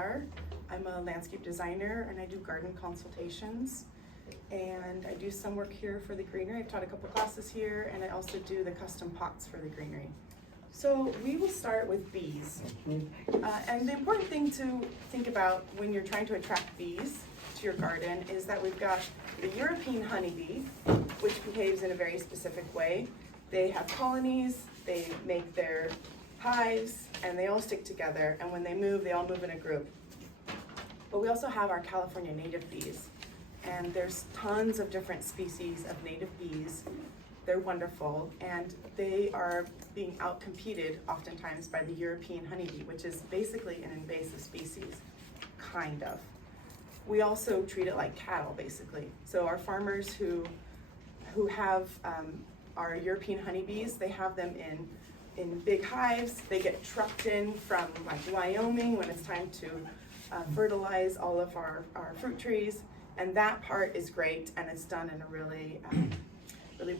are. I'm a landscape designer and I do garden consultations. And I do some work here for the greenery. I've taught a couple classes here, and I also do the custom pots for the greenery. So we will start with bees. And the important thing to think about when you're trying to attract bees to your garden is that we've got the European honeybee, which behaves in a very specific way. They have colonies, they make their hives, and they all stick together, and when they all move in a group. But we also have our California native bees, and there's tons of different species of native bees. They're wonderful, and they are being outcompeted oftentimes by the European honeybee, which is basically an invasive species, kind of. We also treat it like cattle, basically. So our farmers who have our European honeybees, they have them in big hives. They get trucked in from like Wyoming when it's time to fertilize all of our fruit trees. And that part is great, and it's done in a really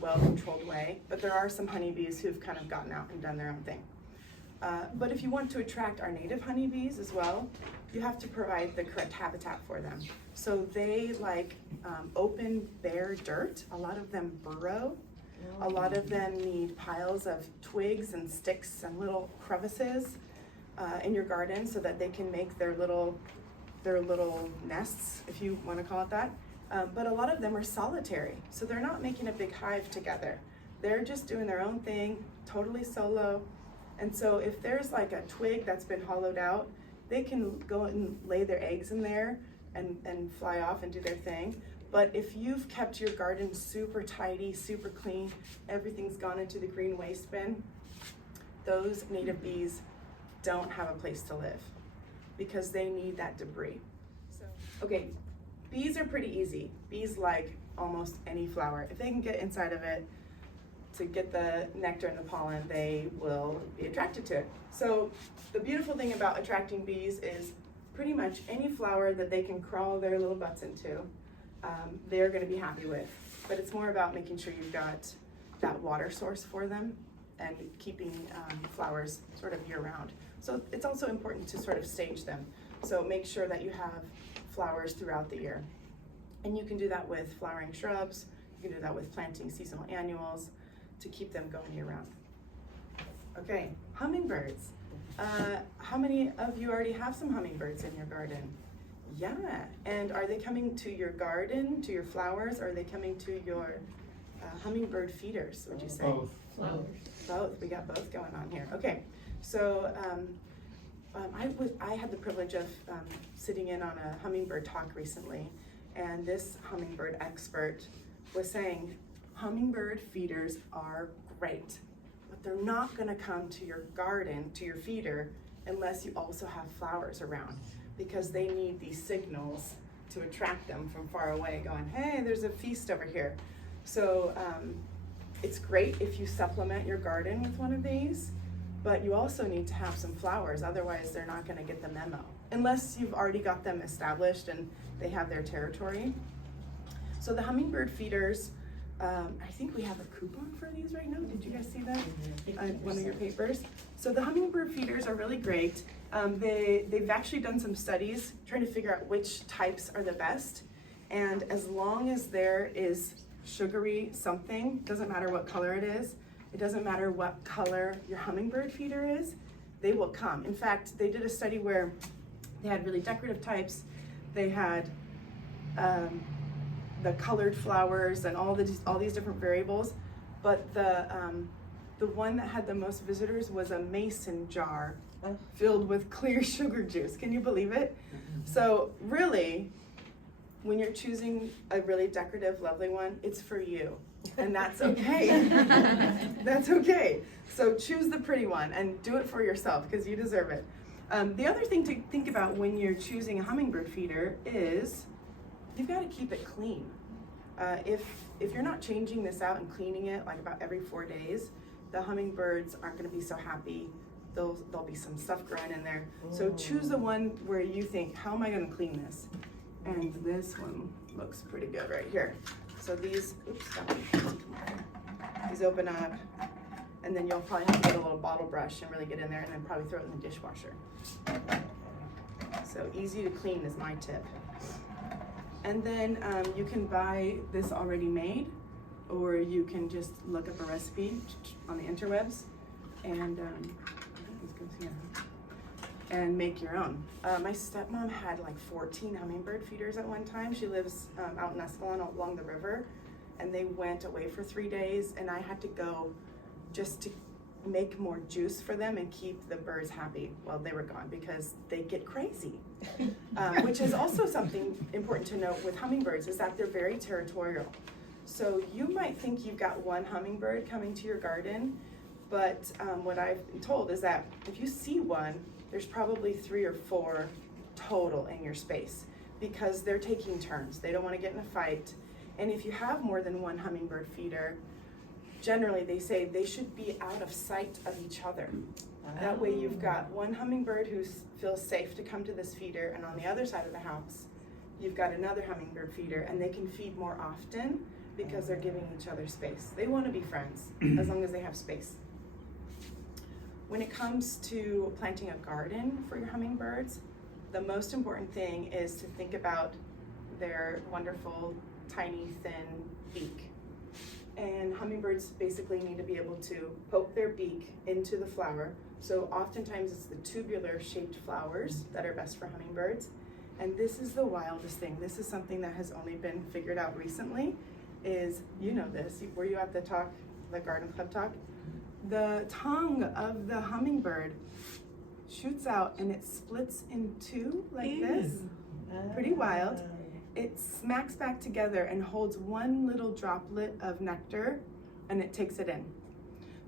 well-controlled way. But there are some honeybees who've kind of gotten out and done their own thing. But if you want to attract our native honeybees as well, you have to provide the correct habitat for them. So they like open, bare dirt. A lot of them burrow. A lot of them need piles of twigs and sticks and little crevices in your garden so that they can make their little nests, if you want to call it that. But a lot of them are solitary, so they're not making a big hive together. They're just doing their own thing, totally solo. And so if there's like a twig that's been hollowed out, they can go and lay their eggs in there and fly off and do their thing. But if you've kept your garden super tidy, super clean, everything's gone into the green waste bin, those native bees don't have a place to live because they need that debris. So, okay, bees are pretty easy. Bees like almost any flower. If they can get inside of it to get the nectar and the pollen, they will be attracted to it. So the beautiful thing about attracting bees is pretty much any flower that they can crawl their little butts into, they're going to be happy with. But it's more about making sure you've got that water source for them and keeping flowers sort of year-round. So it's also important to sort of stage them. So make sure that you have flowers throughout the year. And you can do that with flowering shrubs. You can do that with planting seasonal annuals to keep them going year-round. Okay, hummingbirds. How many of you already have some hummingbirds in your garden? Yeah, and are they coming to your garden, to your flowers, or are they coming to your hummingbird feeders, would you say? Both. Flowers. Both, we got both going on here. Okay, so I had the privilege of sitting in on a hummingbird talk recently, and this hummingbird expert was saying, hummingbird feeders are great, but they're not gonna come to your garden, to your feeder, unless you also have flowers around, because they need these signals to attract them from far away, going, hey, there's a feast over here. So it's great if you supplement your garden with one of these, but you also need to have some flowers, otherwise they're not gonna get the memo, unless you've already got them established and they have their territory. So the hummingbird feeders, I think we have a coupon for these right now. Did you guys see that? One of your papers. So the hummingbird feeders are really great. They've actually done some studies trying to figure out which types are the best. And as long as there is sugary something, doesn't matter what color it is, it doesn't matter what color your hummingbird feeder is, they will come. In fact, they did a study where they had really decorative types. They had the colored flowers and all these different variables, but the one that had the most visitors was a mason jar filled with clear sugar juice. Can you believe it? So really, when you're choosing a really decorative, lovely one, it's for you, and that's okay. That's okay. So choose the pretty one and do it for yourself because you deserve it. The other thing to think about when you're choosing a hummingbird feeder is you've got to keep it clean. If you're not changing this out and cleaning it like about every 4 days, the hummingbirds aren't going to be so happy. There'll be some stuff growing in there. So choose the one where you think, how am I going to clean this? And this one looks pretty good right here. So these, these open up, and then you'll probably have to get a little bottle brush and really get in there, and then probably throw it in the dishwasher. So easy to clean is my tip. And then you can buy this already made, or you can just look up a recipe on the interwebs and make your own. My stepmom had like 14 hummingbird feeders at one time. She lives out in Escalon along the river, and they went away for 3 days, and I had to go just to make more juice for them and keep the birds happy while they were gone, because they get crazy. Which is also something important to note with hummingbirds, is that they're very territorial. So you might think you've got one hummingbird coming to your garden, but what I've been told is that if you see one, there's probably 3 or 4 total in your space, because they're taking turns. They don't want to get in a fight. And if you have more than one hummingbird feeder, generally they say they should be out of sight of each other. That way you've got one hummingbird who feels safe to come to this feeder, and on the other side of the house, you've got another hummingbird feeder, and they can feed more often because they're giving each other space. They want to be friends as long as they have space. When it comes to planting a garden for your hummingbirds, the most important thing is to think about their wonderful, tiny, thin beak. And hummingbirds basically need to be able to poke their beak into the flower. So oftentimes it's the tubular shaped flowers that are best for hummingbirds. And this is the wildest thing. This is something that has only been figured out recently, is, you know this, were you at the talk, the garden club talk? The tongue of the hummingbird shoots out and it splits in two like this. Pretty wild. It smacks back together and holds one little droplet of nectar, and it takes it in.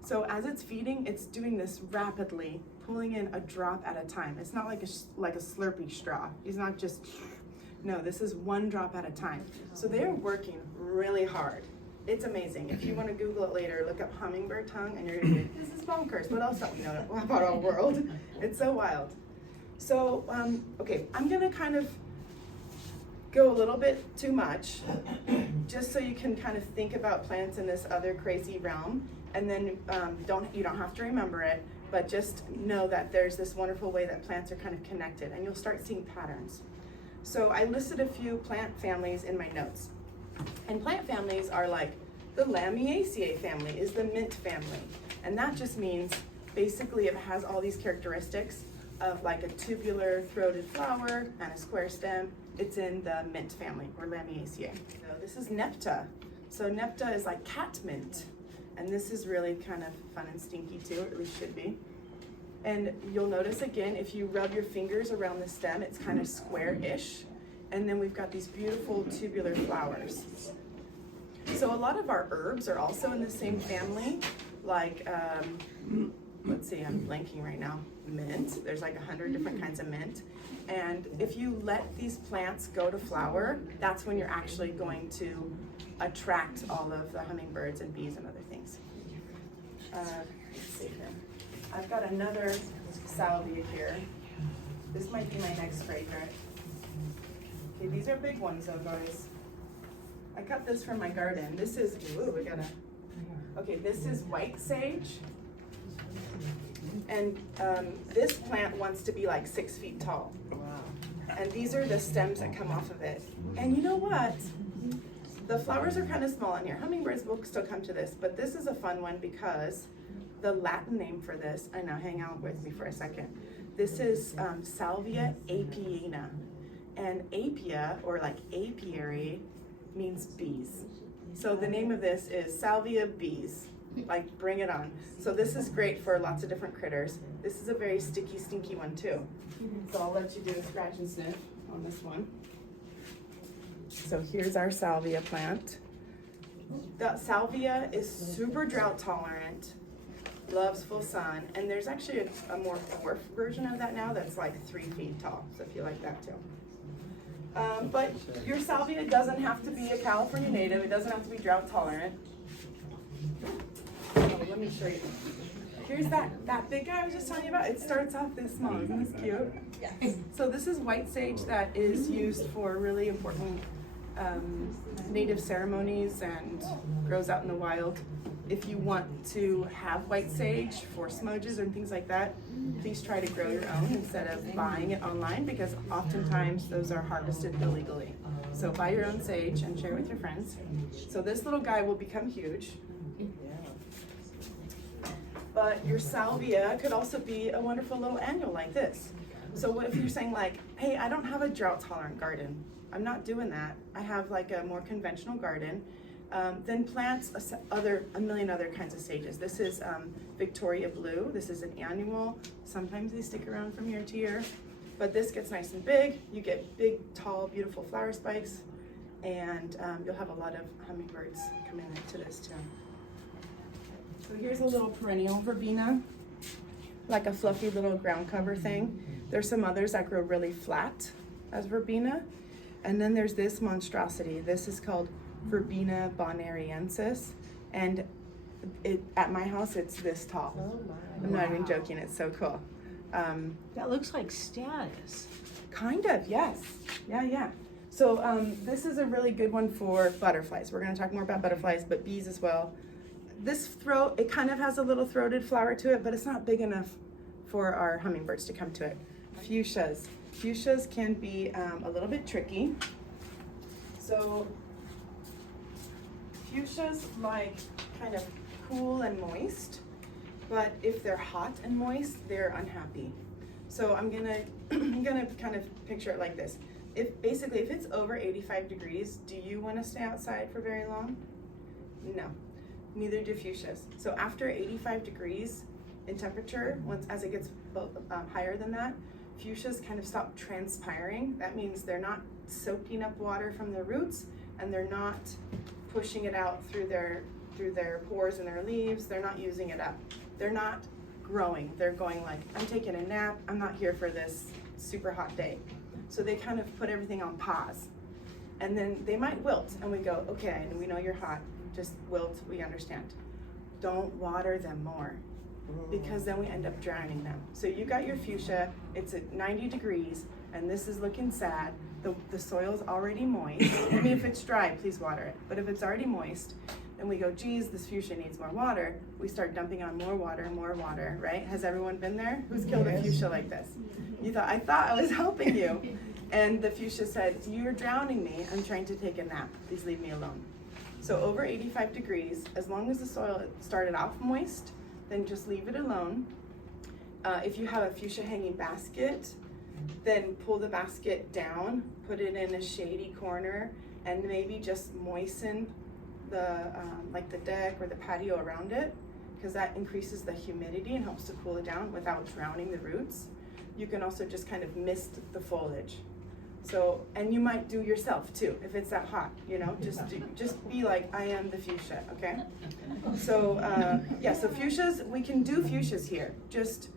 So as it's feeding, it's doing this rapidly, pulling in a drop at a time. It's not like a Slurpee straw. It's not just, no, this is one drop at a time. So they're working really hard. It's amazing. If you want to Google it later, look up hummingbird tongue, and you're gonna be, this is bonkers. What else don't we know about our world? It's so wild. So, okay, I'm gonna kind of go a little bit too much, just so you can kind of think about plants in this other crazy realm, and then you don't have to remember it, but just know that there's this wonderful way that plants are kind of connected, and you'll start seeing patterns. So I listed a few plant families in my notes, and plant families are like the Lamiaceae family is the mint family, and that just means basically it has all these characteristics of like a tubular throated flower and a square stem. It's in the mint family, or Lamiaceae. So this is Nepta. So Nepta is like cat mint. And this is really kind of fun and stinky too, or at least should be. And you'll notice again, if you rub your fingers around the stem, it's kind of square-ish. And then we've got these beautiful tubular flowers. So a lot of our herbs are also in the same family, like, let's see, I'm blanking right now. Mint, there's like 100 different kinds of mint. And if you let these plants go to flower, that's when you're actually going to attract all of the hummingbirds and bees and other things. Let's see here. I've got another salvia here. This might be my next fragrant. Okay, these are big ones though, guys. I cut this from my garden. This is, okay, this is white sage. And this plant wants to be like 6 feet tall. Wow. And these are the stems that come off of it. And you know what? The flowers are kind of small in here. Hummingbirds will still come to this, but this is a fun one because the Latin name for this, I know, hang out with me for a second. This is Salvia apiana. And apia, or like apiary, means bees. So the name of this is Salvia bees. Like, bring it on. So this is great for lots of different critters. This is a very sticky, stinky one too. So I'll let you do a scratch and sniff on this one. So here's our salvia plant. The salvia is super drought tolerant, loves full sun, and there's actually a more dwarf version of that now that's like 3 feet tall, so if you like that too. But your salvia doesn't have to be a California native. It doesn't have to be drought tolerant. Oh, let me show you. Here's that big guy I was just telling you about. It starts off this small. Isn't this cute? Yes. So this is white sage that is used for really important native ceremonies and grows out in the wild. if you want to have white sage for smudges and things like that, please try to grow your own instead of buying it online, because oftentimes those are harvested illegally. So buy your own sage and share with your friends. So this little guy will become huge. But your salvia could also be a wonderful little annual like this. So what if you're saying like, hey, I don't have a drought tolerant garden. I'm not doing that. I have like a more conventional garden. Then plant a million other kinds of sages. This is Victoria Blue. This is an annual. Sometimes they stick around from year to year, but this gets nice and big. You get big, tall, beautiful flower spikes, and you'll have a lot of hummingbirds coming into this too. So here's a little perennial verbena, like a fluffy little ground cover thing. There's some others that grow really flat as verbena, and then there's this monstrosity. This is called Verbena bonariensis, and at my house it's this tall. Oh my. I'm not even joking, it's so cool. That looks like statice. Kind of, yes. Yeah. So this is a really good one for butterflies. We're going to talk more about butterflies, but bees as well. This throat, it kind of has a little throated flower to it, but it's not big enough for our hummingbirds to come to it. Fuchsias. Fuchsias can be a little bit tricky. So fuchsias like kind of cool and moist, but if they're hot and moist, they're unhappy. So I'm gonna kind of picture it like this. If it's over 85 degrees, do you want to stay outside for very long? No, neither do fuchsias. So after 85 degrees in temperature, as it gets higher than that, fuchsias kind of stop transpiring. That means they're not soaking up water from their roots, and they're not pushing it out through their pores in their leaves. They're not using it up. They're not growing. They're going like, I'm taking a nap. I'm not here for this super hot day. So they kind of put everything on pause. And then they might wilt, and we go, okay, and we know you're hot. Just wilt, we understand. Don't water them more, because then we end up drowning them. So you got your fuchsia, it's at 90 degrees, and this is looking sad. The soil's already moist. I mean, if it's dry, please water it. But if it's already moist, then we go, geez, this fuchsia needs more water. We start dumping on more water, right? Has everyone been there? Who's killed a fuchsia like this? You thought, I thought I was helping you. And the fuchsia said, you're drowning me. I'm trying to take a nap. Please leave me alone. So over 85 degrees, as long as the soil started off moist, then just leave it alone. If you have a fuchsia hanging basket, then pull the basket down, put it in a shady corner, and maybe just moisten like the deck or the patio around it, because that increases the humidity and helps to cool it down without drowning the roots. You can also just kind of mist the foliage. So, and you might do yourself too, if it's that hot, just be like, I am the fuchsia, okay? So, so fuchsias, we can do fuchsias here, just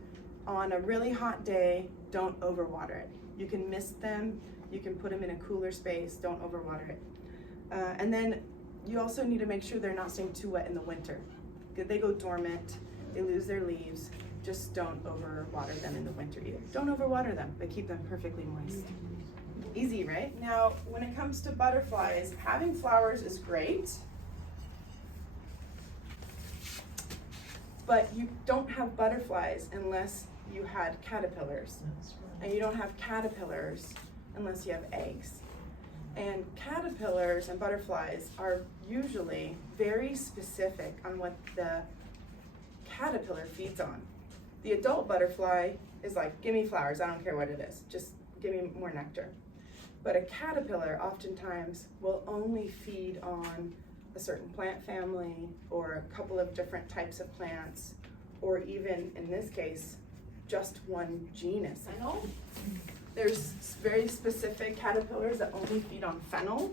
on a really hot day, don't overwater it. You can mist them, you can put them in a cooler space, don't overwater it. And then you also need to make sure they're not staying too wet in the winter. They go dormant, they lose their leaves, just don't overwater them in the winter either. Don't overwater them, but keep them perfectly moist. Easy, right? Now, when it comes to butterflies, having flowers is great, but you don't have butterflies unless you had caterpillars. And you don't have caterpillars unless you have eggs. And caterpillars and butterflies are usually very specific on what the caterpillar feeds on. The adult butterfly is like, give me flowers, I don't care what it is, just give me more nectar. But a caterpillar oftentimes will only feed on a certain plant family or a couple of different types of plants, or even in this case, just one genus. I know there's very specific caterpillars that only feed on fennel.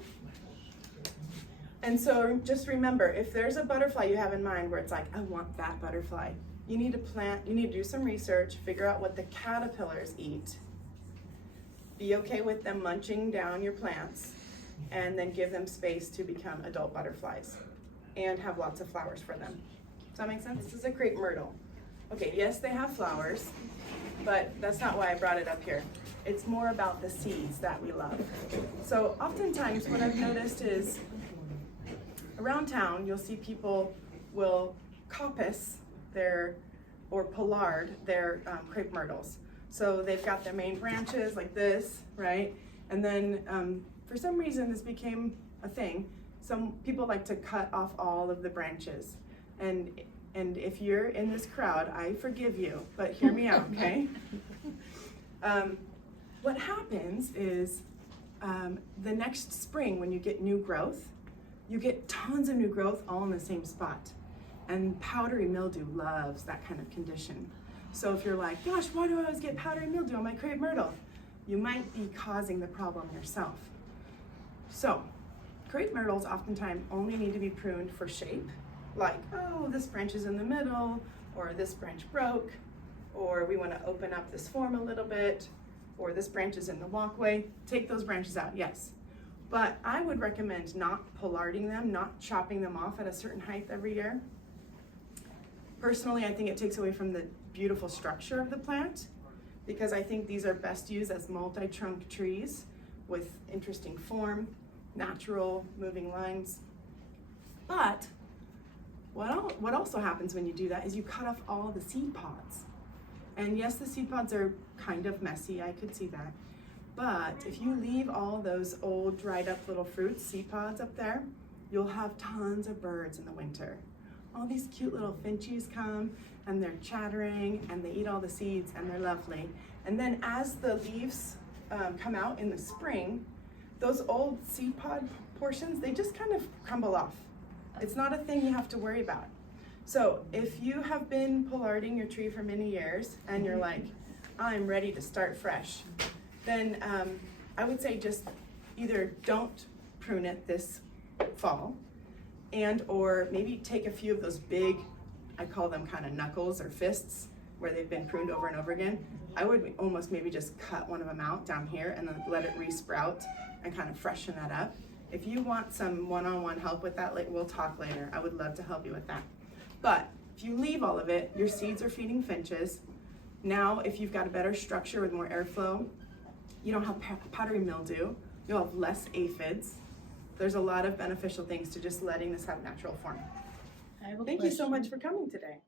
And so just remember, if there's a butterfly you have in mind where it's like, I want that butterfly, you need to do some research, figure out what the caterpillars eat, be okay with them munching down your plants, and then give them space to become adult butterflies and have lots of flowers for them. Does that make sense? This is a crepe myrtle. Okay, yes, they have flowers, but that's not why I brought it up here. It's more about the seeds that we love. So oftentimes what I've noticed is around town, you'll see people will coppice or pollard their crepe myrtles. So they've got their main branches like this, right? And then for some reason this became a thing. Some people like to cut off all of the branches. And if you're in this crowd, I forgive you, but hear me out, okay? What happens is the next spring when you get new growth, you get tons of new growth all in the same spot. And powdery mildew loves that kind of condition. So if you're like, gosh, why do I always get powdery mildew on my crepe myrtle? You might be causing the problem yourself. So crepe myrtles oftentimes only need to be pruned for shape, like, oh, this branch is in the middle, or this branch broke, or we want to open up this form a little bit, or this branch is in the walkway. Take those branches out, yes. But I would recommend not pollarding them, not chopping them off at a certain height every year. Personally, I think it takes away from the beautiful structure of the plant, because I think these are best used as multi-trunk trees with interesting form, natural moving lines. But what also happens when you do that is you cut off all the seed pods. And yes, the seed pods are kind of messy, I could see that. But if you leave all those old dried up little fruits, seed pods up there, you'll have tons of birds in the winter. All these cute little finches come and they're chattering and they eat all the seeds and they're lovely. And then as the leaves come out in the spring, those old seed pod portions, they just kind of crumble off. It's not a thing you have to worry about. So if you have been pollarding your tree for many years and you're like, I'm ready to start fresh, then I would say just either don't prune it this fall, and or maybe take a few of those big, I call them kind of knuckles or fists, where they've been pruned over and over again. I would almost maybe just cut one of them out down here and then let it re-sprout and kind of freshen that up. If you want some one-on-one help with that, we'll talk later. I would love to help you with that. But if you leave all of it, your seeds are feeding finches. Now, if you've got a better structure with more airflow, you don't have powdery mildew, you'll have less aphids. There's a lot of beneficial things to just letting this have natural form. I have a Thank you so question. much for coming today.